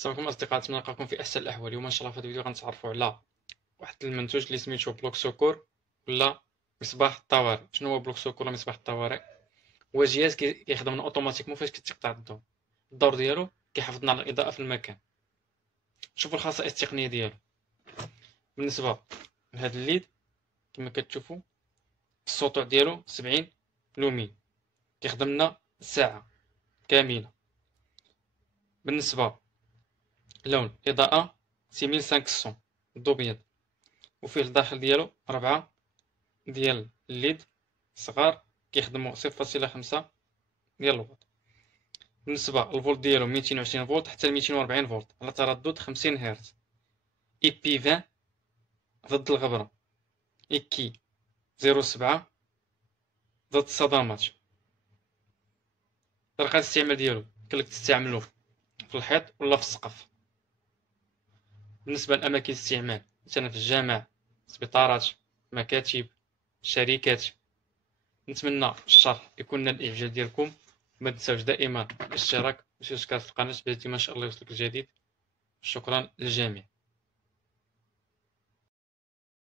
السلام عليكم اصدقائي، نتمنى نلقاكم في احسن الاحوال. اليوم ان شاء الله في هذا الفيديو غنتعرفوا على واحد المنتوج اللي سميتو بلوك سكور ولا مصباح الطوارئ. شنو هو بلوك سكور ولا مصباح الطوارئ؟ هو جهاز كيخدم من اوتوماتيكمون فاش كتقطع الضوء ديالو كيحافظنا على الاضاءه في المكان. شوفوا الخصائص التقنيه ديالو. بالنسبه لهذا الليد كما كتشوفوا السطوع ديالو 70 لومين كيخدم لنا ساعه كامله. بالنسبه لون الاضاءه 6500 الضوء ابيض، وفيه الداخل ديالو 4 ديال الليد صغار كيخدموا 0.5 ديال الفولت. بالنسبه للفولت ديالو 220 فولت حتى 240 فولت على تردد 50 هرتز. اي بي 20 ضد الغبره، اكي 0.7 ضد الصدمات. طريقه الاستعمال ديالو كلك تستعملوه في الحيط ولا في السقف. بالنسبه لاماكن الاستعمال مثلا في الجامع، سبيطارات، مكاتب، شركات. نتمنى الشرح يكون نال الاعجاب ديالكم. ما تنساوش دائما الاشتراك والاشتراك في القناه باش ديما ان شاء الله يوصلك الجديد. شكرا للجميع.